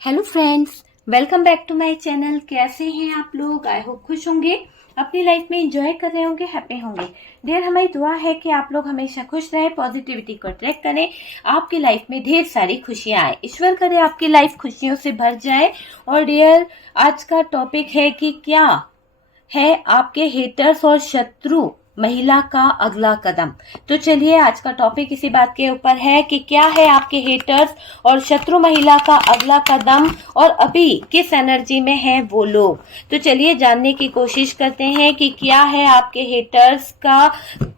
Hello friends, welcome back to my channel. कैसे हैं आप लोग? आई होप खुश होंगे, अपनी लाइफ में एंजॉय कर रहे होंगे, हैप्पी होंगे। डियर, हमारी दुआ है कि आप लोग हमेशा खुश रहें, पॉजिटिविटी को अट्रैक्ट करें, आपकी लाइफ में ढेर सारी खुशियां आए। ईश्वर करे आपकी लाइफ खुशियों से भर जाए। और डियर, आज का टॉपिक है कि क्या है आपके हेटर्स और शत्रु महिला का अगला कदम। तो चलिए, आज का टॉपिक इसी बात के ऊपर है कि क्या है आपके हेटर्स और शत्रु महिला का अगला कदम, और अभी किस एनर्जी में है वो लोग। तो चलिए जानने की कोशिश करते हैं कि क्या है आपके हेटर्स का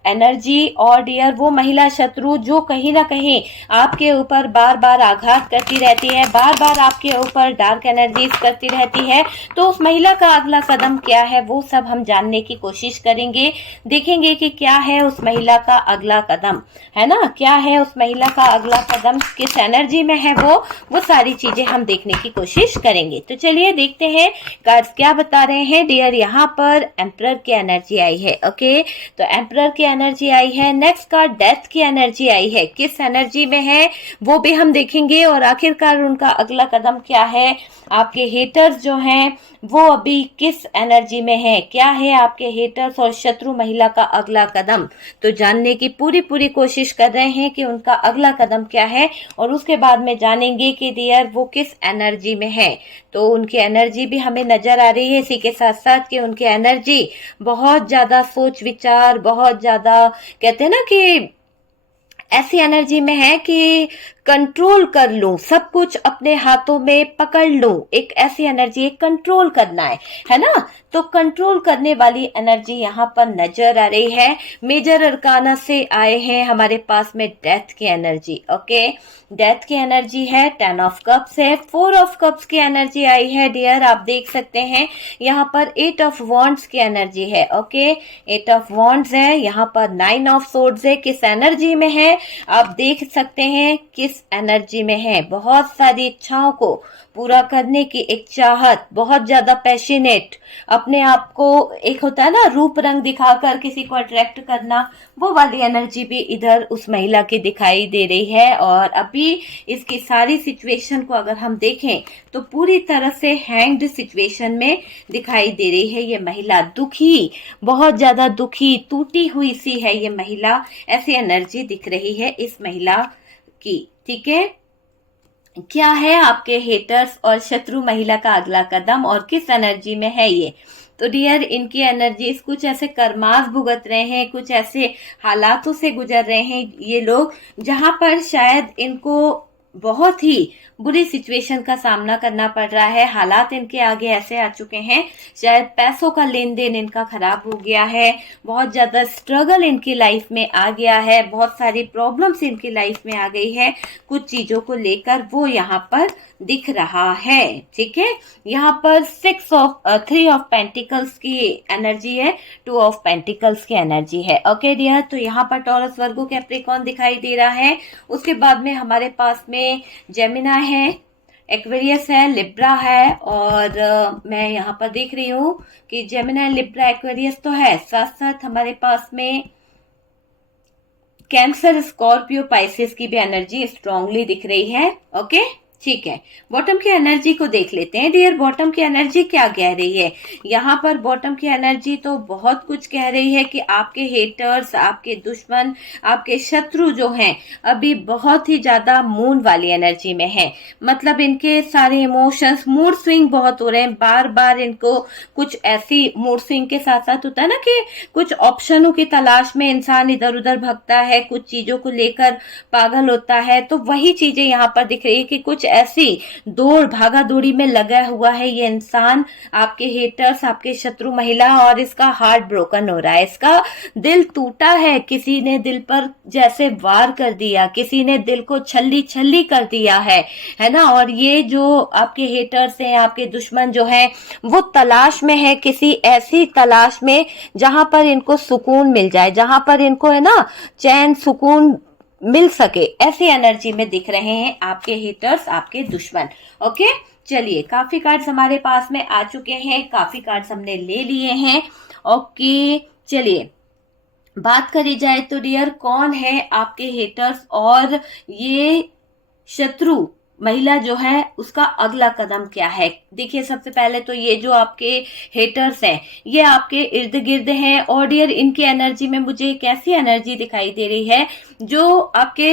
एनर्जी, और डियर वो महिला शत्रु जो कहीं ना कहीं आपके ऊपर बार बार आघात करती रहती है, बार बार आपके ऊपर डार्क एनर्जीज करती रहती है। तो उस महिला का अगला कदम क्या है, वो सब हम जानने की कोशिश करेंगे। देखेंगे कि क्या है उस महिला का अगला कदम, है ना। क्या है उस महिला का अगला कदम, किस एनर्जी में है वो सारी चीजें हम देखने की कोशिश करेंगे। तो चलिए देखते हैं कार्ड्स क्या बता रहे हैं। डियर, यहाँ पर एम्परर की एनर्जी आई है। ओके, तो एम्परर की एनर्जी आई है। नेक्स्ट कार्ड डेथ की एनर्जी आई है। किस एनर्जी में है वो भी हम देखेंगे, और आखिरकार उनका अगला कदम क्या है। आपके हेटर्स जो हैं वो अभी किस एनर्जी में है, क्या है आपके हेटर्स और शत्रु महिला का अगला कदम। तो जानने की पूरी कोशिश कर रहे हैं कि उनका अगला कदम क्या है, और उसके बाद में जानेंगे कि डियर वो किस एनर्जी में है। तो उनकी एनर्जी भी हमें नजर आ रही है, इसी के साथ साथ कि उनकी एनर्जी बहुत ज्यादा सोच विचार, बहुत ज्यादा कहते हैं ना कि ऐसी एनर्जी में है कि कंट्रोल कर लूं, सब कुछ अपने हाथों में पकड़ लूं। एक ऐसी एनर्जी, एक कंट्रोल करना है ना। तो कंट्रोल करने वाली एनर्जी यहाँ पर नजर आ रही है। मेजर अरकाना से आए हैं हमारे पास में डेथ की एनर्जी। ओके, डेथ की एनर्जी है, 10 ऑफ कप्स है, 4 ऑफ कप्स की एनर्जी आई है। डियर, आप देख सकते हैं यहाँ पर 8 ऑफ वॉन्ड्स की एनर्जी है। ओके, 8 ऑफ वॉन्ड्स है, यहाँ पर 9 ऑफ सोर्ड्स है। किस एनर्जी में है आप देख सकते हैं, किस एनर्जी में है। बहुत सारी इच्छाओं को पूरा करने की एक चाहत, बहुत ज्यादा पैशनेट, अपने आप को एक होता है ना रूप रंग दिखाकर किसी को अट्रैक्ट करना, वो वाली एनर्जी भी इधर उस महिला की दिखाई दे रही है। और अभी इसकी सारी सिचुएशन को अगर हम देखें तो पूरी तरह से हैंग्ड सिचुएशन में दिखाई दे रही है ये महिला। दुखी, बहुत ज्यादा दुखी, टूटी हुई सी है ये महिला, ऐसी एनर्जी दिख रही है इस महिला की। ठीक है, क्या है आपके हेटर्स और शत्रु महिला का अगला कदम, और किस एनर्जी में है ये। तो डियर, इनकी एनर्जीज कुछ ऐसे कर्मास भुगत रहे हैं, कुछ ऐसे हालातों से गुजर रहे हैं ये लोग, जहां पर शायद इनको बहुत ही बुरी सिचुएशन का सामना करना पड़ रहा है। हालात इनके आगे ऐसे आ चुके हैं, शायद पैसों का लेन देन इनका खराब हो गया है, बहुत ज्यादा स्ट्रगल इनकी लाइफ में आ गया है, बहुत सारी प्रॉब्लम्स इनकी लाइफ में आ गई है कुछ चीजों को लेकर, वो यहाँ पर दिख रहा है। ठीक है, यहाँ पर 3 ऑफ पेंटिकल्स की एनर्जी है, 2 ऑफ पेंटिकल्स की एनर्जी है। ओके डियर, तो यहाँ पर टॉरस, वर्गो, कैप्रिकॉर्न दिखाई दे रहा है। उसके बाद में हमारे पास में जेमिना है, एक्वेरियस है, लिब्रा है, और मैं यहाँ पर देख रही हूँ कि जेमिना, लिब्रा, एक्वेरियस तो है, साथ साथ हमारे पास में कैंसर, स्कॉर्पियो, पाइसेस की भी एनर्जी स्ट्रांगली दिख रही है। ओके, ठीक है, बॉटम की एनर्जी को देख लेते हैं। डियर, बॉटम की एनर्जी क्या कह रही है यहाँ पर। बॉटम की एनर्जी तो बहुत कुछ कह रही है कि आपके हेटर्स, आपके दुश्मन, आपके शत्रु जो हैं अभी बहुत ही ज्यादा मून वाली एनर्जी में है। मतलब इनके सारे इमोशंस, मूड स्विंग बहुत हो रहे हैं, बार बार इनको कुछ ऐसी मूड स्विंग के साथ साथ होता है ना कि कुछ ऑप्शनों की तलाश में इंसान इधर उधर भगता है, कुछ चीजों को लेकर पागल होता है। तो वही चीजें यहाँ पर दिख रही है कि कुछ ऐसी दौड़ भागा दौड़ी में लगा हुआ है ये इंसान, आपके हेटर्स, आपके शत्रु महिला, और इसका हार्ट ब्रोकन हो रहा है, इसका दिल टूटा है। किसी ने दिल पर जैसे वार कर दिया, किसी ने दिल को छल्ली छल्ली कर दिया है ना। और ये जो आपके हेटर्स हैं, आपके दुश्मन जो है, वो तलाश में है, किसी ऐसी तलाश में जहां पर इनको सुकून मिल जाए, जहां पर इनको है ना चैन सुकून मिल सके, ऐसी एनर्जी में दिख रहे हैं आपके हेटर्स, आपके दुश्मन। ओके, चलिए, काफी कार्ड्स हमारे पास में आ चुके हैं, काफी कार्ड्स हमने ले लिए हैं। ओके, चलिए बात करी जाए तो डियर, कौन है आपके हेटर्स और ये शत्रु महिला जो है उसका अगला कदम क्या है। देखिए, सबसे पहले तो ये जो आपके हेटर्स हैं ये आपके इर्द गिर्द हैं, और डियर इनकी एनर्जी में मुझे एक ऐसी एनर्जी दिखाई दे रही है जो आपके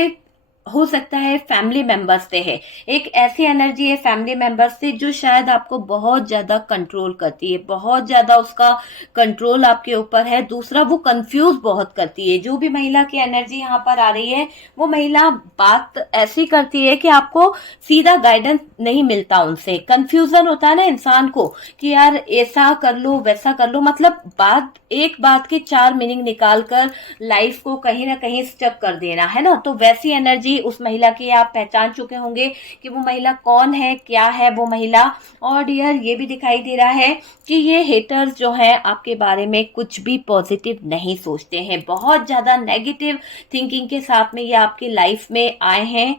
हो सकता है फैमिली मेंबर्स से है। एक ऐसी एनर्जी है फैमिली मेंबर्स से जो शायद आपको बहुत ज्यादा कंट्रोल करती है, बहुत ज्यादा उसका कंट्रोल आपके ऊपर है। दूसरा, वो कंफ्यूज बहुत करती है। जो भी महिला की एनर्जी यहाँ पर आ रही है वो महिला बात ऐसी करती है कि आपको सीधा गाइडेंस नहीं मिलता, उनसे कंफ्यूजन होता है ना इंसान को कि यार ऐसा कर लो वैसा कर लो, मतलब एक बात के चार मीनिंग निकाल कर लाइफ को कहीं ना कहीं स्टक कर देना, है ना। तो वैसी एनर्जी उस महिला की आप पहचान चुके होंगे कि वो महिला कौन है, क्या है वो महिला। और डियर ये भी दिखाई दे रहा है कि ये हेटर्स जो हैं आपके बारे में कुछ भी पॉजिटिव नहीं सोचते हैं, बहुत ज्यादा नेगेटिव थिंकिंग के साथ में ये आपकी लाइफ में आए हैं।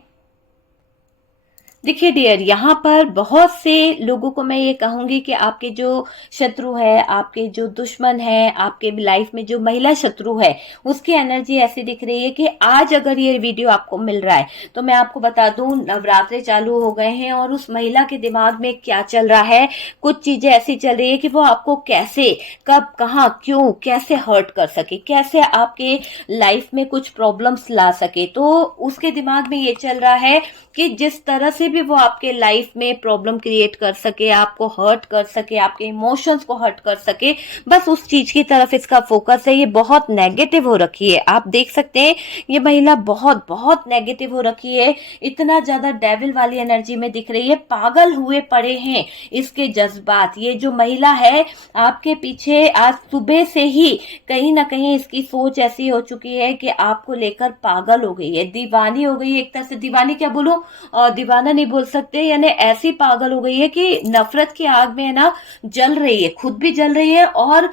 देखिए डियर, यहाँ पर बहुत से लोगों को मैं ये कहूंगी कि आपके जो शत्रु है, आपके जो दुश्मन है, आपके लाइफ में जो महिला शत्रु है, उसकी एनर्जी ऐसी दिख रही है कि आज अगर ये वीडियो आपको मिल रहा है तो मैं आपको बता दूं, नवरात्रे चालू हो गए हैं और उस महिला के दिमाग में क्या चल रहा है, कुछ चीजें ऐसी चल रही है कि वो आपको कैसे, कब, कहाँ, क्यों, कैसे हर्ट कर सके, कैसे आपके लाइफ में कुछ प्रॉब्लम्स ला सके। तो उसके दिमाग में ये चल रहा है कि जिस तरह से भी वो आपके लाइफ में प्रॉब्लम क्रिएट कर सके, आपको हर्ट कर सके, आपके इमोशंस को हर्ट कर सके, बस उस चीज की तरफ इसका फोकस है। ये बहुत नेगेटिव हो रखी है, आप देख सकते हैं ये महिला बहुत बहुत नेगेटिव हो रखी है, इतना ज्यादा डेविल वाली एनर्जी में दिख रही है, पागल हुए पड़े हैं इसके जज्बात। ये जो महिला है आपके पीछे आज सुबह से ही कहीं ना कहीं इसकी सोच ऐसी हो चुकी है कि आपको लेकर पागल हो गई है, दीवानी हो गई है। एक तरह से दीवानी क्या बोलूं, और दीवाना नहीं बोल सकते, यानी ऐसी पागल हो गई है कि नफरत की आग में है ना जल रही है, खुद भी जल रही है और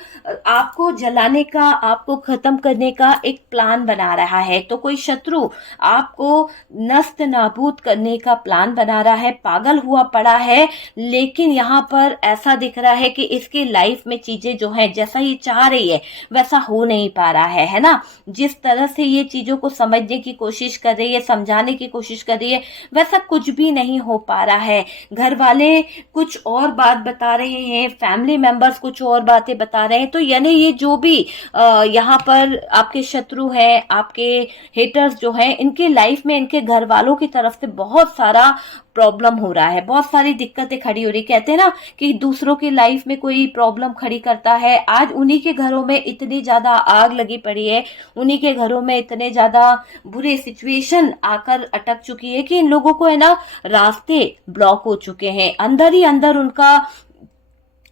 आपको जलाने का, आपको खत्म करने का एक प्लान बना रहा है। तो कोई शत्रु आपको नस्त नाबूद करने का प्लान बना रहा है, पागल हुआ पड़ा है। लेकिन यहाँ पर ऐसा दिख रहा है कि इसकी लाइफ में चीजें जो है जैसा ये चाह रही है वैसा हो नहीं पा रहा है ना। जिस तरह से ये चीजों को समझने की कोशिश कर रही है, समझाने की कोशिश कर रही है, वैसा कुछ भी नहीं हो पा रहा है। घर वाले कुछ और बात बता रहे हैं, फैमिली मेंबर्स कुछ और बातें बता रहे हैं। तो यानी ये जो भी यहाँ पर आपके शत्रु हैं, आपके हेटर्स जो हैं, इनके लाइफ में इनके घर वालों की तरफ से बहुत सारा प्रॉब्लम हो रहा है, बहुत सारी दिक्कतें खड़ी हो रही। कहते हैं ना कि दूसरों की लाइफ में कोई प्रॉब्लम खड़ी करता है, आज उन्हीं के घरों में इतनी ज्यादा आग लगी पड़ी है, उन्हीं के घरों में इतने ज्यादा बुरे सिचुएशन आकर अटक चुकी है कि इन लोगों को है ना रास्ते ब्लॉक हो चुके हैं। अंदर ही अंदर उनका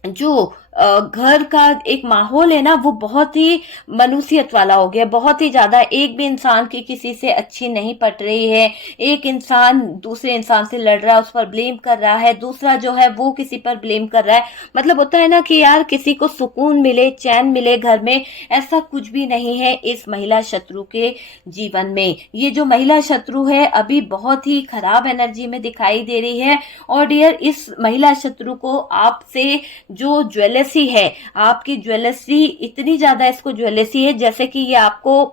जो घर का एक माहौल है ना वो बहुत ही मनुष्यत वाला हो गया, बहुत ही ज्यादा। एक भी इंसान की किसी से अच्छी नहीं पट रही है, एक इंसान दूसरे इंसान से लड़ रहा है, उस पर ब्लेम कर रहा है, दूसरा जो है वो किसी पर ब्लेम कर रहा है। मतलब होता है ना कि यार किसी को सुकून मिले, चैन मिले घर में, ऐसा कुछ भी नहीं है इस महिला शत्रु के जीवन में। ये जो महिला शत्रु है अभी बहुत ही खराब एनर्जी में दिखाई दे रही है। और डियर, इस महिला शत्रु को आपसे जो ज्वेलर्स है, आपकी ज्वेलसी इतनी ज्यादा इसको ज्वेलसी है जैसे कि ये आपको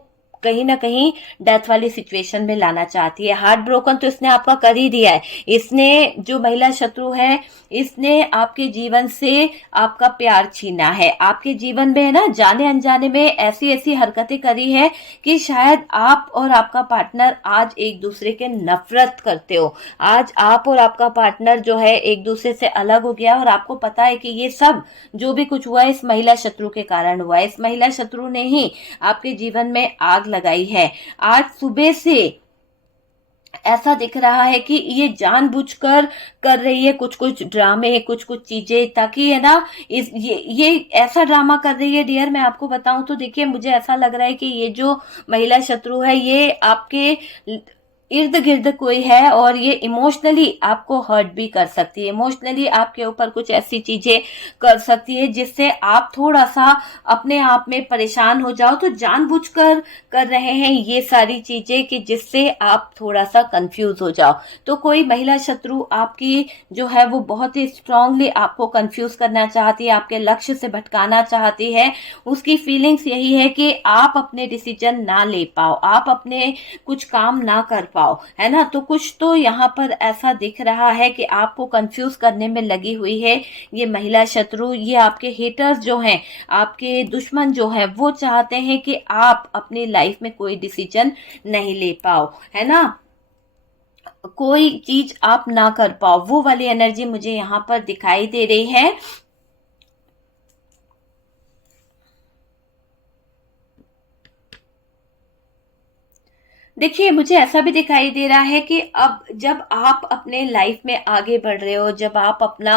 कहीं ना कहीं डेथ वाली सिचुएशन में लाना चाहती है। हार्ट ब्रोकन तो इसने आपका कर ही दिया है। इसने जो महिला शत्रु है इसने आपके जीवन से आपका प्यार छीना है, आपके जीवन में है ना जाने अनजाने में ऐसी ऐसी हरकतें करी है कि शायद आप और आपका पार्टनर आज एक दूसरे के नफरत करते हो। आज आप और आपका पार्टनर जो है एक दूसरे से अलग हो गया और आपको पता है कि ये सब जो भी कुछ हुआ है इस महिला शत्रु के कारण हुआ है। इस महिला शत्रु ने ही आपके जीवन में आग लगाई है। आज सुबह से ऐसा दिख रहा है कि ये जानबूझकर कर रही है कुछ कुछ ड्रामे, कुछ कुछ चीजें, ताकि है ना ये ऐसा ड्रामा कर रही है डियर। मैं आपको बताऊं तो देखिए मुझे ऐसा लग रहा है कि ये जो महिला शत्रु है ये आपके इर्द गिर्द कोई है और ये इमोशनली आपको हर्ट भी कर सकती है, इमोशनली आपके ऊपर कुछ ऐसी चीजें कर सकती है जिससे आप थोड़ा सा अपने आप में परेशान हो जाओ। तो जानबूझकर कर रहे हैं ये सारी चीजें कि जिससे आप थोड़ा सा कंफ्यूज हो जाओ। तो कोई महिला शत्रु आपकी जो है वो बहुत ही स्ट्रांगली आपको कंफ्यूज करना चाहती है, आपके लक्ष्य से भटकाना चाहती है। उसकी फीलिंग्स यही है कि आप अपने डिसीजन ना ले पाओ, आप अपने कुछ काम ना कर पाओ, है ना। तो कुछ तो यहाँ पर ऐसा दिख रहा है कि आपको कंफ्यूज करने में लगी हुई है ये महिला शत्रु। ये आपके हेटर्स जो हैं, आपके दुश्मन जो हैं, वो चाहते हैं कि आप अपनी लाइफ में कोई डिसीजन नहीं ले पाओ, है ना, कोई चीज आप ना कर पाओ। वो वाली एनर्जी मुझे यहाँ पर दिखाई दे रही है। देखिए, मुझे ऐसा भी दिखाई दे रहा है कि अब जब आप अपने लाइफ में आगे बढ़ रहे हो, जब आप अपना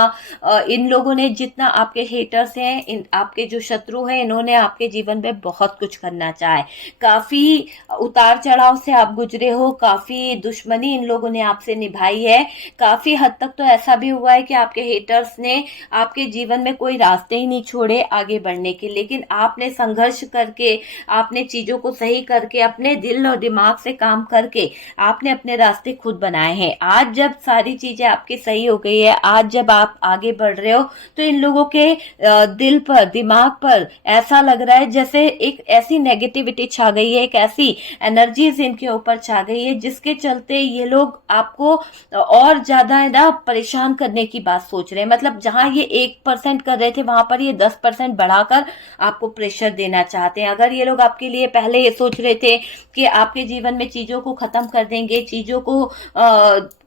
इन लोगों ने, जितना आपके हेटर्स हैं, इन आपके जो शत्रु हैं, इन्होंने आपके जीवन में बहुत कुछ करना चाहे, काफी उतार चढ़ाव से आप गुजरे हो, काफी दुश्मनी इन लोगों ने आपसे निभाई है। काफी हद तक तो ऐसा भी हुआ है कि आपके हेटर्स ने आपके जीवन में कोई रास्ते ही नहीं छोड़े आगे बढ़ने के, लेकिन आपने संघर्ष करके, आपने चीजों को सही करके, अपने दिल और दिमाग से काम करके आपने अपने रास्ते खुद बनाए हैं। आज जब सारी चीजें आपकी सही हो गई है, आज जब आप आगे बढ़ रहे हो, तो इन लोगों के दिल पर, दिमाग पर ऐसा लग रहा है जैसे एक ऐसी नेगेटिविटी छा गई है, एक ऐसी एनर्जीज इनके ऊपर छा गई है, जिसके चलते ये लोग आपको और ज्यादा ना परेशान करने की बात सोच रहे हैं। मतलब जहां ये 1% कर रहे थे, वहां पर ये 10% बढ़ाकर आपको प्रेशर देना चाहते हैं। अगर ये लोग आपके लिए पहले ये सोच रहे थे कि आपके जीवन में चीजों को खत्म कर देंगे, चीजों को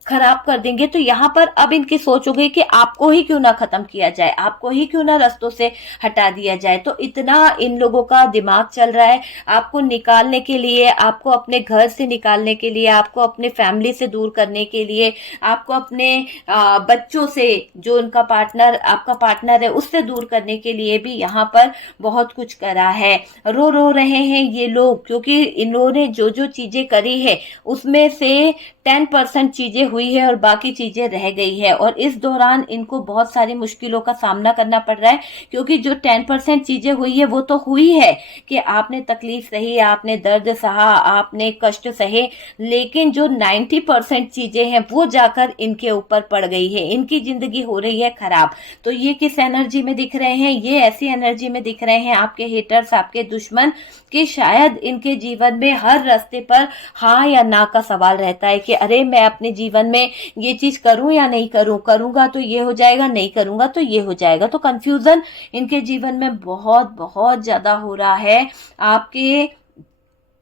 खराब कर देंगे, तो यहाँ पर अब इनकी सोच हो गई कि आपको ही क्यों ना खत्म किया जाए, आपको ही क्यों ना रास्तों से हटा दिया जाए। तो इतना इन लोगों का दिमाग चल रहा है आपको निकालने के लिए, आपको अपने घर से निकालने के लिए, आपको अपने फैमिली से दूर करने के लिए, आपको अपने बच्चों से, जो उनका पार्टनर, आपका पार्टनर है, उससे दूर करने के लिए भी यहाँ पर बहुत कुछ करा है। रो रो रहे हैं ये लोग, क्योंकि इन्होंने जो जो चीजें करी है उसमें से 10% चीजें हुई है और बाकी चीजें रह गई है। और इस दौरान इनको बहुत सारी मुश्किलों का सामना करना पड़ रहा है, क्योंकि जो 10% चीजें हुई है वो तो हुई है कि आपने तकलीफ सही, आपने दर्द सहा, आपने कष्ट सहे, लेकिन जो 90% चीजें हैं वो जाकर इनके ऊपर पड़ गई है, इनकी जिंदगी हो रही है खराब। तो ये किस एनर्जी में दिख रहे हैं? ये ऐसी एनर्जी में दिख रहे हैं आपके हेटर्स, आपके दुश्मन, कि शायद इनके जीवन में हर रास्ते पर हाँ या ना का सवाल रहता है कि अरे मैं अपने जीवन में ये चीज करूं या नहीं करूं, करूंगा तो ये हो जाएगा, नहीं करूंगा तो ये हो जाएगा। तो कंफ्यूजन इनके जीवन में बहुत बहुत ज्यादा हो रहा है। आपके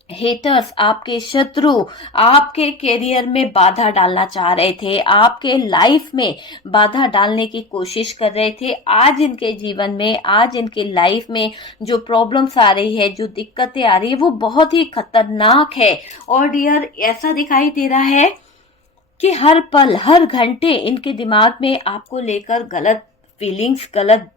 हेटर्स, आपके शत्रु आपके करियर में बाधा डालना चाह रहे थे, आपके लाइफ में बाधा डालने की कोशिश कर रहे थे। आज इनके जीवन में, आज इनके लाइफ में जो प्रॉब्लम्स आ रही है, जो दिक्कतें आ रही है, वो बहुत ही खतरनाक है। और डियर, ऐसा दिखाई दे रहा है कि हर पल, हर घंटे इनके दिमाग में आपको लेकर गलत फीलिंग्स, गलत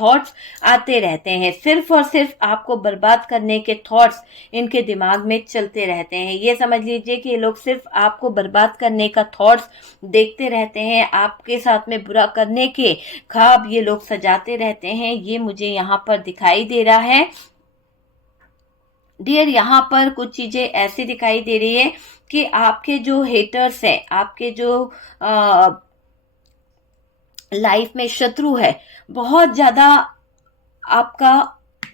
थॉट्स आते रहते हैं। सिर्फ और सिर्फ आपको बर्बाद करने के थॉट्स इनके दिमाग में चलते रहते हैं। ये समझ लीजिए कि ये लोग सिर्फ आपको बर्बाद करने का थॉट्स देखते रहते हैं, आपके साथ में बुरा करने के ख्वाब ये लोग सजाते रहते हैं। ये मुझे यहाँ पर दिखाई दे रहा है डियर। यहाँ पर कुछ चीजें ऐसी दिखाई दे रही है कि आपके जो हेटर्स हैं, आपके जो लाइफ में शत्रु है, बहुत ज्यादा आपका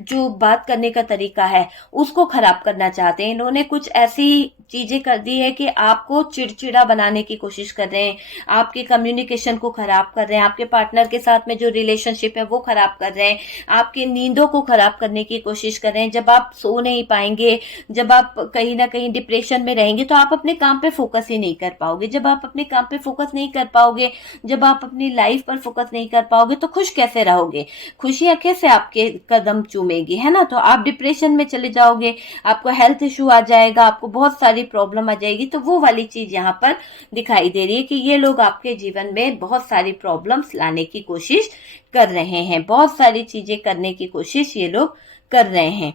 जो बात करने का तरीका है उसको खराब करना चाहते हैं। इन्होंने कुछ ऐसी चीजें कर दी है कि आपको चिड़चिड़ा बनाने की कोशिश कर रहे हैं, आपके कम्युनिकेशन को खराब कर रहे हैं, आपके पार्टनर के साथ में जो रिलेशनशिप है वो खराब कर रहे हैं, आपके नींदों को खराब करने की कोशिश कर रहे हैं। जब आप सो नहीं पाएंगे, जब आप कहीं ना कहीं डिप्रेशन में रहेंगे, तो आप अपने काम पे फोकस ही नहीं कर पाओगे। जब आप अपने काम पे फोकस नहीं कर पाओगे, जब आप अपनी लाइफ पर फोकस नहीं कर पाओगे, तो खुश कैसे रहोगे? खुशियां कैसे आपके कदम चूमेगी, है ना। तो आप डिप्रेशन में चले जाओगे, आपको हेल्थ इशू आ जाएगा, आपको बहुत सारी प्रॉब्लम आ जाएगी। तो वो वाली चीज यहाँ पर दिखाई दे रही है कि ये लोग आपके जीवन में बहुत सारी प्रॉब्लम्स लाने की कोशिश कर रहे हैं, बहुत सारी चीजें करने की कोशिश ये लोग कर रहे हैं।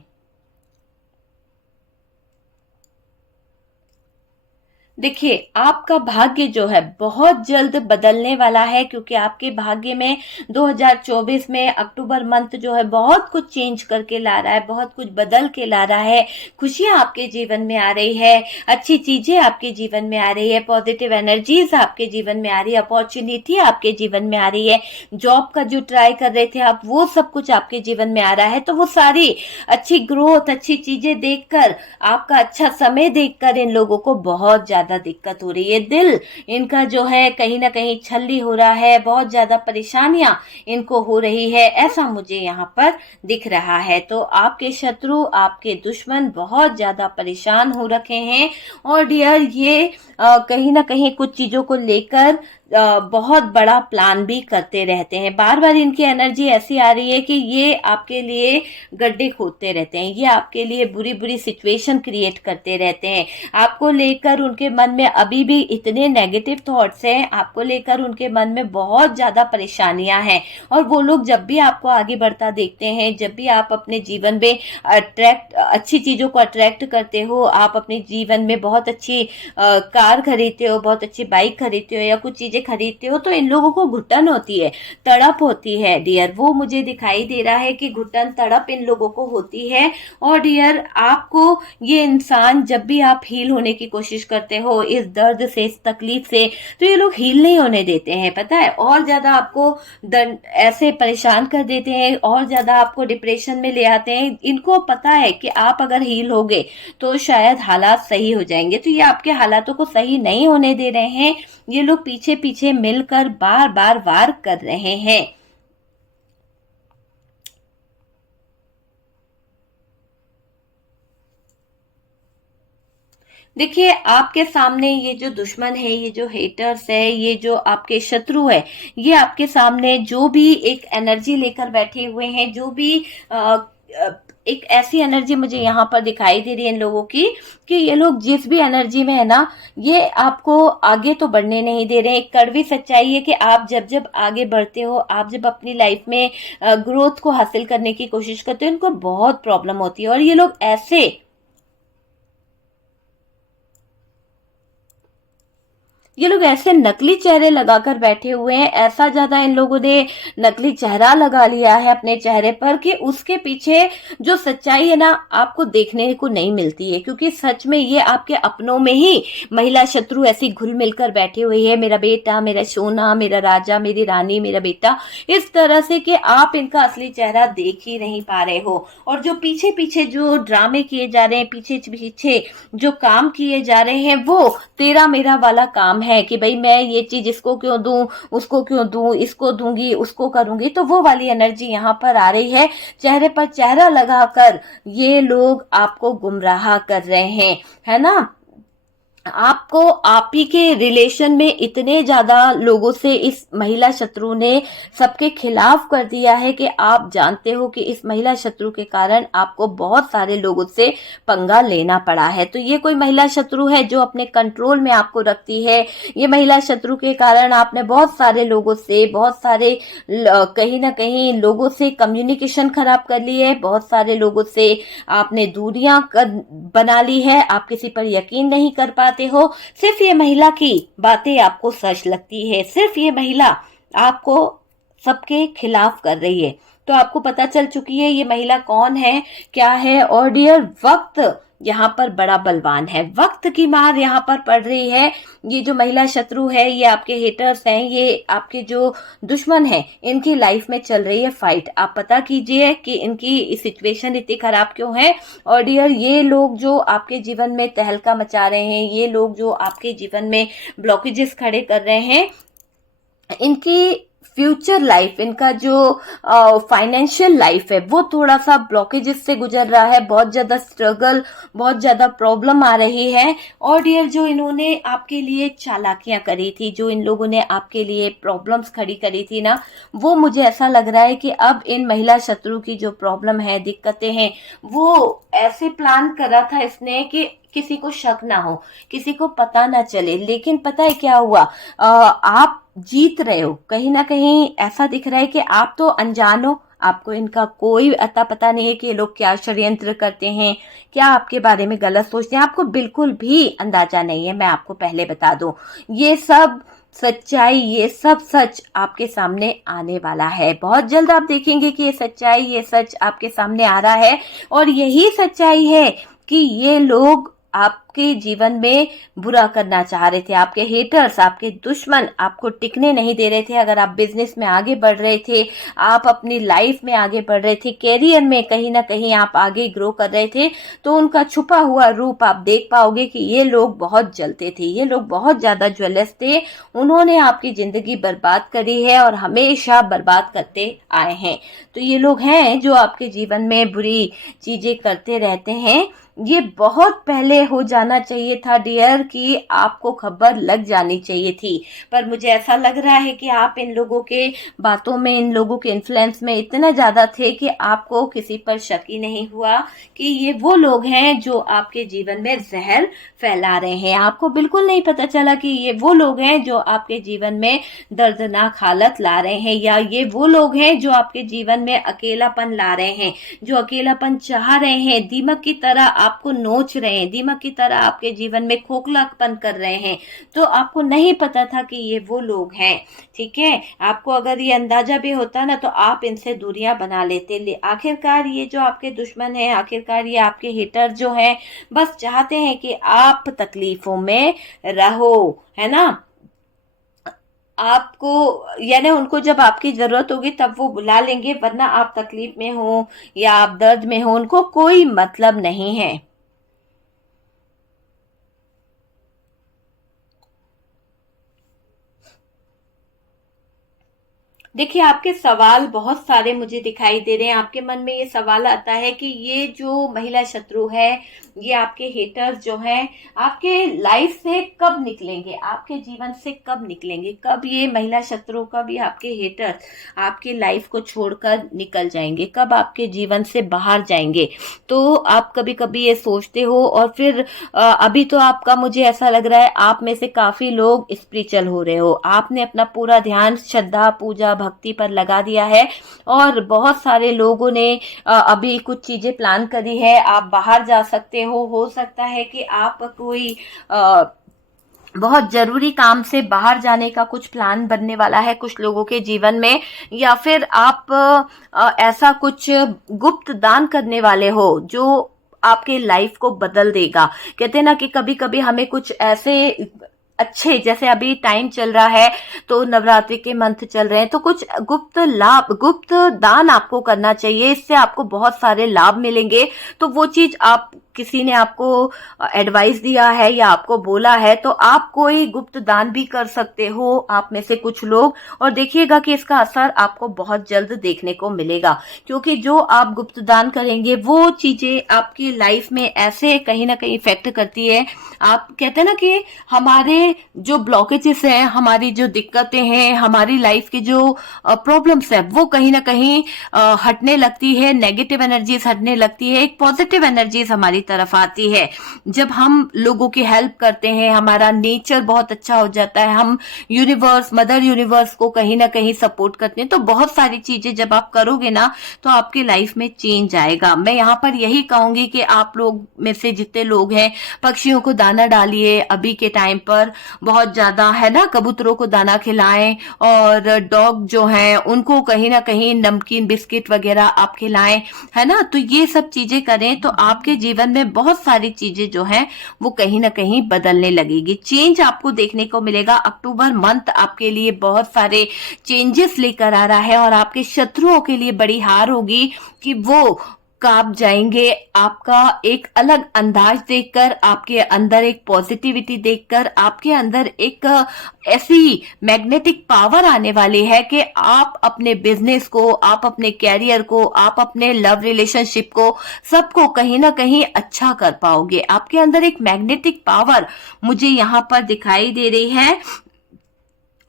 देखिए, आपका भाग्य जो है बहुत जल्द बदलने वाला है, क्योंकि आपके भाग्य में 2024 में अक्टूबर मंथ जो है बहुत कुछ चेंज करके ला रहा है, बहुत कुछ बदल के ला रहा है। खुशियां आपके जीवन में आ रही है, अच्छी चीजें आपके जीवन में आ रही है, पॉजिटिव एनर्जीज आपके जीवन में आ रही है, अपॉर्चुनिटी आपके जीवन में आ रही है। जॉब का जो ट्राई कर रहे थे आप, वो सब कुछ आपके जीवन में आ रहा है। तो वो सारी अच्छी ग्रोथ, अच्छी चीजें देखकर, आपका अच्छा समय देखकर इन लोगों को बहुत ज्यादा ज्यादा दिक्कत हो रही है, दिल इनका जो है कहीं ना कहीं छल्ली हो रहा है, बहुत ज्यादा परेशानियां इनको हो रही है, ऐसा मुझे यहाँ पर दिख रहा है। तो आपके शत्रु, आपके दुश्मन बहुत ज्यादा परेशान हो रखे हैं। और डियर ये कहीं ना कहीं कुछ चीजों को लेकर बहुत बड़ा प्लान भी करते रहते हैं। बार बार इनकी एनर्जी ऐसी आ रही है कि ये आपके लिए गड्ढे खोदते रहते हैं, ये आपके लिए बुरी बुरी सिचुएशन क्रिएट करते रहते हैं। आपको लेकर उनके मन में अभी भी इतने नेगेटिव थॉट्स हैं, आपको लेकर उनके मन में बहुत ज्यादा परेशानियां हैं। और वो लोग जब भी आपको आगे बढ़ता देखते हैं, जब भी आप अपने जीवन में अच्छी चीजों को अट्रैक्ट करते हो, आप अपने जीवन में बहुत अच्छी कार खरीदते हो, बहुत अच्छी बाइक खरीदते हो या कुछ चीजें खरीदते हो, तो इन लोगों को घुटन होती है, तड़प होती है डियर। वो मुझे दिखाई दे रहा है कि घुटन तड़प इन लोगों को होती है। और डियर आपको ये इंसान, जब भी आप हील होने की कोशिश करते हो इस दर्द से, इस तकलीफ से, तो ये लोग हील नहीं होने देते हैं, पता है, और ज्यादा आपको ऐसे परेशान कर देते हैं, और ज्यादा आपको डिप्रेशन में ले आते हैं। इनको पता है कि आप अगर हील होगे तो शायद हालात सही हो जाएंगे, तो ये आपके हालातों को सही नहीं होने दे रहे हैं। ये लोग पीछे पीछे मिलकर बार बार वार कर रहे हैं। देखिए आपके सामने ये जो दुश्मन है, ये जो हेटर्स है, ये जो आपके शत्रु है, ये आपके सामने जो भी एक एनर्जी लेकर बैठे हुए हैं, जो भी एक ऐसी एनर्जी मुझे यहाँ पर दिखाई दे रही है इन लोगों की, कि ये लोग जिस भी एनर्जी में है ना, ये आपको आगे तो बढ़ने नहीं दे रहे हैं। एक कड़वी सच्चाई है कि आप जब जब आगे बढ़ते हो, आप जब अपनी लाइफ में ग्रोथ को हासिल करने की कोशिश करते हो, इनको बहुत प्रॉब्लम होती है। और ये लोग ऐसे नकली चेहरे लगाकर बैठे हुए हैं, ऐसा ज्यादा इन लोगों ने नकली चेहरा लगा लिया है अपने चेहरे पर कि उसके पीछे जो सच्चाई है ना, आपको देखने को नहीं मिलती है। क्योंकि सच में ये आपके अपनों में ही महिला शत्रु ऐसी घुल मिलकर बैठे हुए है, मेरा बेटा, मेरा सोना, मेरा राजा, मेरी रानी, मेरा बेटा, इस तरह से कि आप इनका असली चेहरा देख ही नहीं पा रहे हो। और जो पीछे पीछे जो ड्रामे किए जा रहे हैं, पीछे पीछे जो काम किए जा रहे हैं, वो तेरा मेरा वाला काम है कि भाई मैं ये चीज इसको क्यों दूं, उसको क्यों दूं, इसको दूंगी, उसको करूंगी। तो वो वाली एनर्जी यहाँ पर आ रही है। चेहरे पर चेहरा लगाकर ये लोग आपको गुमराह कर रहे हैं, है ना। आपको आप ही के रिलेशन में इतने ज्यादा लोगों से इस महिला शत्रु ने सबके खिलाफ कर दिया है कि आप जानते हो कि इस महिला शत्रु के कारण आपको बहुत सारे लोगों से पंगा लेना पड़ा है। तो ये कोई महिला शत्रु है जो अपने कंट्रोल में आपको रखती है। ये महिला शत्रु के कारण आपने बहुत सारे लोगों से, बहुत सारे कहीं ना कहीं लोगों से कम्युनिकेशन खराब कर ली है, बहुत सारे लोगों से आपने दूरियां बना ली है, आप किसी पर यकीन नहीं कर पाते हो। सिर्फ ये महिला की बातें आपको सच लगती है, सिर्फ ये महिला आपको सबके खिलाफ कर रही है। तो आपको पता चल चुकी है ये महिला कौन है, क्या है। और डियर वक्त यहाँ पर बड़ा बलवान है, वक्त की मार यहाँ पर पड़ रही है। ये जो महिला शत्रु है, ये आपके हेटर्स हैं, ये आपके जो दुश्मन हैं, इनकी लाइफ में चल रही है फाइट। आप पता कीजिए कि इनकी सिचुएशन इतनी खराब क्यों है। और डियर ये लोग जो आपके जीवन में तहलका मचा रहे हैं, ये लोग जो आपके जीवन में ब्लॉकेजेस खड़े कर रहे हैं, इनकी फ्यूचर लाइफ, इनका जो फाइनेंशियल लाइफ है, वो थोड़ा सा ब्लॉकेजेस से गुजर रहा है। बहुत ज्यादा स्ट्रगल, बहुत ज्यादा प्रॉब्लम आ रही है। और डियर जो इन्होंने आपके लिए चालाकियां करी थी, जो इन लोगों ने आपके लिए प्रॉब्लम्स खड़ी करी थी ना, वो मुझे ऐसा लग रहा है कि अब इन महिला शत्रु की जो प्रॉब्लम है, दिक्कतें हैं, वो ऐसे प्लान करा था इसने कि किसी को शक ना हो, किसी को पता ना चले। लेकिन पता है क्या हुआ, आप जीत रहे हो। कहीं ना कहीं ऐसा दिख रहा है कि आप तो अनजान हो, आपको इनका कोई अता पता नहीं है कि ये लोग क्या षड्यंत्र करते हैं, क्या आपके बारे में गलत सोचते हैं, आपको बिल्कुल भी अंदाजा नहीं है। मैं आपको पहले बता दूं, ये सब सच्चाई, ये सब सच आपके सामने आने वाला है। बहुत जल्द आप देखेंगे कि ये सच्चाई, ये सच आपके सामने आ रहा है। और यही सच्चाई है कि ये लोग आपको आपके जीवन में बुरा करना चाह रहे थे। आपके हेटर्स, आपके दुश्मन आपको टिकने नहीं दे रहे थे। अगर आप बिजनेस में आगे बढ़ रहे थे, आप अपनी लाइफ में आगे बढ़ रहे थे, कैरियर में कहीं ना कहीं आप आगे ग्रो कर रहे थे, तो उनका छुपा हुआ रूप आप देख पाओगे कि ये लोग बहुत जलते थे, ये लोग बहुत ज्यादा ज्वेलस थे। उन्होंने आपकी जिंदगी बर्बाद करी है और हमेशा बर्बाद करते आए हैं। तो ये लोग हैं जो आपके जीवन में बुरी चीजें करते रहते हैं। ये बहुत पहले हो जाना चाहिए था डियर, कि आपको खबर लग जानी चाहिए थी। पर मुझे ऐसा लग रहा है कि आप इन लोगों के बातों में, इन लोगों के इन्फ्लुएंस में इतना ज्यादा थे कि आपको किसी पर शक ही नहीं हुआ कि ये वो लोग हैं जो आपके जीवन में जहर फैला रहे हैं। आपको बिल्कुल नहीं पता चला कि ये वो लोग हैं जो आपके जीवन में दर्दनाक हालत ला रहे हैं, या ये वो लोग हैं जो आपके जीवन में अकेलापन ला रहे हैं, जो अकेलापन चाह रहे हैं, दीमक की तरह आपको नोच रहे हैं, दीमक की तरह आपके जीवन में खोखलापन कर रहे हैं। तो आपको नहीं पता था कि ये वो लोग हैं। ठीक है, आपको अगर ये अंदाजा भी होता ना तो आप इनसे दूरियां बना लेते। आखिरकार ये जो आपके दुश्मन हैं, आखिरकार ये आपके हेटर जो हैं, बस चाहते हैं कि आप तकलीफों में रहो, है ना। आपको, यानी उनको जब आपकी जरूरत होगी तब वो बुला लेंगे, वरना आप तकलीफ में हो या आप दर्द में हो, उनको कोई मतलब नहीं है। देखिए, आपके सवाल बहुत सारे मुझे दिखाई दे रहे हैं। आपके मन में ये सवाल आता है कि ये जो महिला शत्रु है, ये आपके हेटर्स जो हैं, आपके लाइफ से कब निकलेंगे, आपके जीवन से कब निकलेंगे, कब ये महिला शत्रु, कब ये आपके हेटर्स आपकी लाइफ को छोड़कर निकल जाएंगे, कब आपके जीवन से बाहर जाएंगे। तो आप कभी कभी ये सोचते हो, और फिर अभी तो आपका, मुझे ऐसा लग रहा है आप में से काफी लोग स्पिरिचुअल हो रहे हो। आपने अपना पूरा ध्यान श्रद्धा, पूजा, भक्ति पर लगा दिया है, और बहुत सारे लोगों ने अभी कुछ चीजें प्लान करी है। आप बाहर जा सकते हो सकता है कि आप कोई बहुत जरूरी काम से बाहर जाने का कुछ प्लान बनने वाला है कुछ लोगों के जीवन में, या फिर आप ऐसा कुछ गुप्त दान करने वाले हो जो आपके लाइफ को बदल देगा। कहते हैं ना कि कभी कभी हमें कुछ ऐसे अच्छे, जैसे अभी टाइम चल रहा है तो नवरात्रि के मंथ चल रहे हैं, तो कुछ गुप्त लाभ, गुप्त दान आपको करना चाहिए। इससे आपको बहुत सारे लाभ मिलेंगे। तो वो चीज आप, किसी ने आपको एडवाइस दिया है या आपको बोला है, तो आप कोई गुप्त दान भी कर सकते हो, आप में से कुछ लोग, और देखिएगा कि इसका असर आपको बहुत जल्द देखने को मिलेगा। क्योंकि जो आप गुप्त दान करेंगे वो चीजें आपकी लाइफ में ऐसे कहीं ना कहीं इफेक्ट करती है। आप कहते हैं ना कि हमारे जो ब्लॉकेजेस हैं, हमारी जो दिक्कतें हैं, हमारी लाइफ की जो प्रॉब्लम्स है, वो कहीं ना कहीं हटने लगती है, नेगेटिव एनर्जीज हटने लगती है, एक पॉजिटिव एनर्जीज हमारी तरफ आती है। जब हम लोगों की हेल्प करते हैं, हमारा नेचर बहुत अच्छा हो जाता है, हम यूनिवर्स, मदर यूनिवर्स को कहीं ना कहीं सपोर्ट करते हैं। तो बहुत सारी चीजें जब आप करोगे ना तो आपकी लाइफ में चेंज आएगा। मैं यहाँ पर यही कहूंगी कि आप लोग में से जितने लोग हैं, पक्षियों को दाना डालिए, अभी के टाइम पर बहुत ज्यादा है ना, कबूतरों को दाना खिलाएं, और डॉग जो हैं उनको कहीं ना कहीं नमकीन बिस्किट वगैरह आप खिलाएं, है ना। तो ये सब चीजें करें तो आपके जीवन में बहुत सारी चीजें जो हैं वो कहीं ना कहीं बदलने लगेगी। चेंज आपको देखने को मिलेगा। अक्टूबर मंथ आपके लिए बहुत सारे चेंजेस लेकर आ रहा है, और आपके शत्रुओं के लिए बड़ी हार होगी कि वो कांप जाएंगे। आपका एक अलग अंदाज देखकर, आपके अंदर एक पॉजिटिविटी देखकर, आपके अंदर एक ऐसी मैग्नेटिक पावर आने वाली है कि आप अपने बिजनेस को, आप अपने कैरियर को, आप अपने लव रिलेशनशिप को, सबको कहीं ना कहीं अच्छा कर पाओगे। आपके अंदर एक मैग्नेटिक पावर मुझे यहाँ पर दिखाई दे रही है।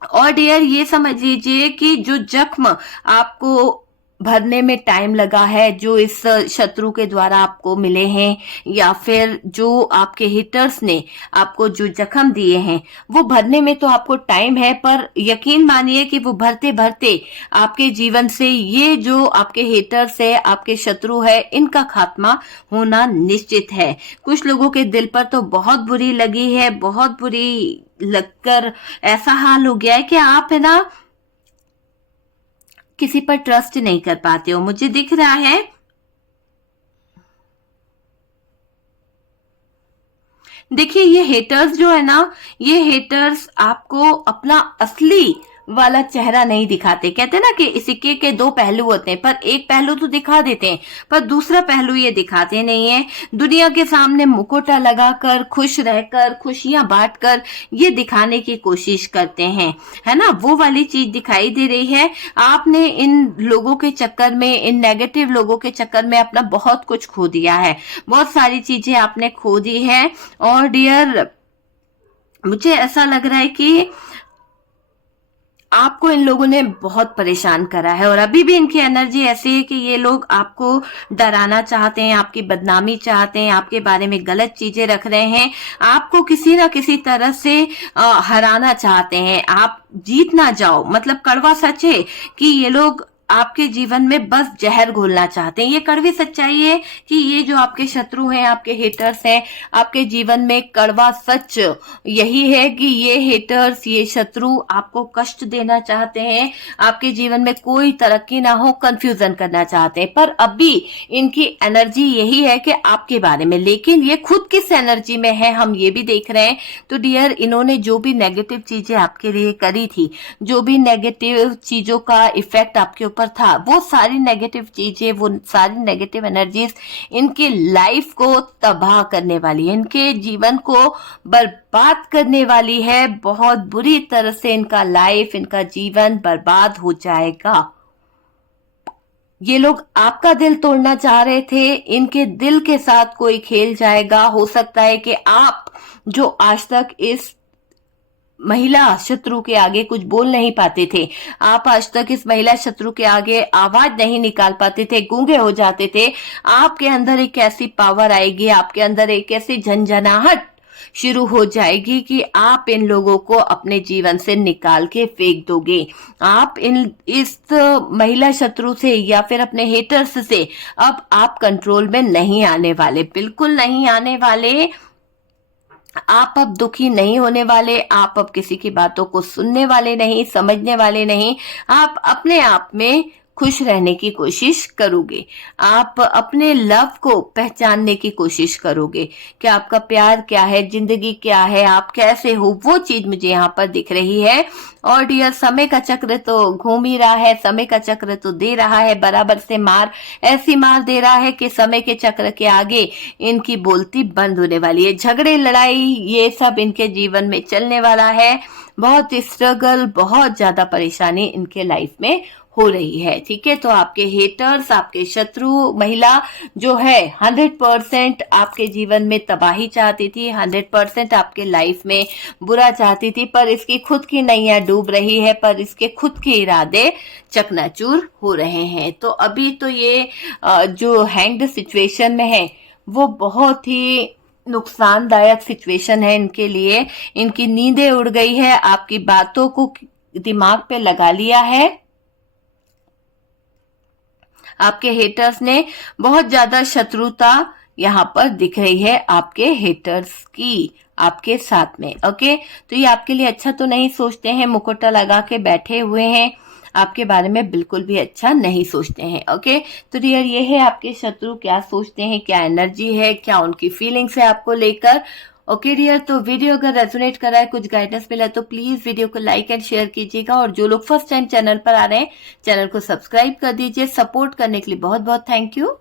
और डियर, ये समझ लीजिए कि जो जख्म आपको भरने में टाइम लगा है, जो इस शत्रु के द्वारा आपको मिले हैं, या फिर जो आपके हिटर्स ने आपको जो जख्म दिए हैं, वो भरने में तो आपको टाइम है, पर यकीन मानिए कि वो भरते भरते आपके जीवन से ये जो आपके हिटर्स है, आपके शत्रु है, इनका खात्मा होना निश्चित है। कुछ लोगों के दिल पर तो बहुत बुरी लगी है, बहुत बुरी लगकर ऐसा हाल हो गया है कि आप, है ना, किसी पर ट्रस्ट नहीं कर पाते हो, मुझे दिख रहा है। देखिए ये हेटर्स जो है ना, ये हेटर्स आपको अपना असली वाला चेहरा नहीं दिखाते। कहते हैं ना कि सिक्के के दो पहलू होते हैं, पर एक पहलू तो दिखा देते हैं पर दूसरा पहलू ये दिखाते नहीं है। दुनिया के सामने मुखौटा लगाकर, खुश रहकर, खुशियां बांटकर ये दिखाने की कोशिश करते हैं, है ना, वो वाली चीज दिखाई दे रही है। आपने इन लोगों के चक्कर में, इन नेगेटिव लोगों के चक्कर में अपना बहुत कुछ खो दिया है, बहुत सारी चीजें आपने खो दी है। और डियर, मुझे ऐसा लग रहा है कि आपको इन लोगों ने बहुत परेशान करा है और अभी भी इनकी एनर्जी ऐसी है कि ये लोग आपको डराना चाहते हैं, आपकी बदनामी चाहते हैं, आपके बारे में गलत चीजें रख रहे हैं, आपको किसी ना किसी तरह से हराना चाहते हैं, आप जीत ना जाओ। मतलब कड़वा सच है कि ये लोग आपके जीवन में बस जहर घोलना चाहते हैं। ये कड़वी सच्चाई है कि ये जो आपके शत्रु हैं, आपके हेटर्स हैं, आपके जीवन में कड़वा सच यही है कि ये हेटर्स, ये शत्रु आपको कष्ट देना चाहते हैं, आपके जीवन में कोई तरक्की ना हो, कंफ्यूजन करना चाहते हैं। पर अभी इनकी एनर्जी यही है कि आपके बारे में, लेकिन ये खुद किस एनर्जी में है हम ये भी देख रहे हैं। तो डियर, इन्होंने जो भी नेगेटिव चीजें आपके लिए करी थी, जो भी नेगेटिव चीजों का इफेक्ट आपके ऊपर था, वो सारी नेगेटिव चीजें, वो सारी नेगेटिव एनर्जीज इनकी लाइफ को तबाह करने वाली है, इनके जीवन को बर्बाद करने वाली है। बहुत बुरी तरह से इनका लाइफ, इनका जीवन बर्बाद हो जाएगा। ये लोग आपका दिल तोड़ना चाह रहे थे, इनके दिल के साथ कोई खेल जाएगा। हो सकता है कि आप जो आज तक इस महिला शत्रु के आगे कुछ बोल नहीं पाते थे, आप आज तक इस महिला शत्रु के आगे आवाज नहीं निकाल पाते थे, गूंगे हो जाते थे, आपके अंदर एक ऐसी पावर आएगी, आपके अंदर एक ऐसी झंझनाहट शुरू हो जाएगी कि आप इन लोगों को अपने जीवन से निकाल के फेंक दोगे। आप इस महिला शत्रु से या फिर अपने हेटर्स से अब आप कंट्रोल में नहीं आने वाले, बिल्कुल नहीं आने वाले। आप अब दुखी नहीं होने वाले, आप अब किसी की बातों को सुनने वाले नहीं, समझने वाले नहीं। आप अपने आप में खुश रहने की कोशिश करोगे, आप अपने लव को पहचानने की कोशिश करोगे कि आपका प्यार क्या है, जिंदगी क्या है, आप कैसे हो, वो चीज मुझे यहाँ पर दिख रही है। और डियर, समय का चक्र तो घूम ही रहा है, समय का चक्र तो दे रहा है बराबर से मार, ऐसी मार दे रहा है कि समय के चक्र के आगे इनकी बोलती बंद होने वाली है। झगड़े, लड़ाई, ये सब इनके जीवन में चलने वाला है। बहुत स्ट्रगल, बहुत ज्यादा परेशानी इनके लाइफ में हो रही है। ठीक है, तो आपके हेटर्स, आपके शत्रु महिला जो है 100% आपके जीवन में तबाही चाहती थी, 100% आपके लाइफ में बुरा चाहती थी, पर इसकी खुद की नैया डूब रही है, पर इसके खुद के इरादे चकनाचूर हो रहे हैं। तो अभी तो ये जो हैंग्ड सिचुएशन में है वो बहुत ही नुकसानदायक सिचुएशन है इनके लिए। इनकी नींदें उड़ गई है, आपकी बातों को दिमाग पे लगा लिया है। आपके हेटर्स ने बहुत ज्यादा शत्रुता यहाँ पर दिख रही है आपके हेटर्स की आपके साथ में। ओके, तो ये आपके लिए अच्छा तो नहीं सोचते हैं, मुकुटा लगा के बैठे हुए हैं, आपके बारे में बिल्कुल भी अच्छा नहीं सोचते हैं। ओके, तो डियर, ये है आपके शत्रु क्या सोचते हैं, क्या एनर्जी है, क्या उनकी फीलिंग्स है आपको लेकर। ओके डियर, तो वीडियो अगर रेजोनेट कर रहा है, कुछ गाइडेंस मिला तो प्लीज वीडियो को लाइक एंड शेयर कीजिएगा। और जो लोग फर्स्ट टाइम चैनल पर आ रहे हैं, चैनल को सब्सक्राइब कर दीजिए। सपोर्ट करने के लिए बहुत बहुत थैंक यू।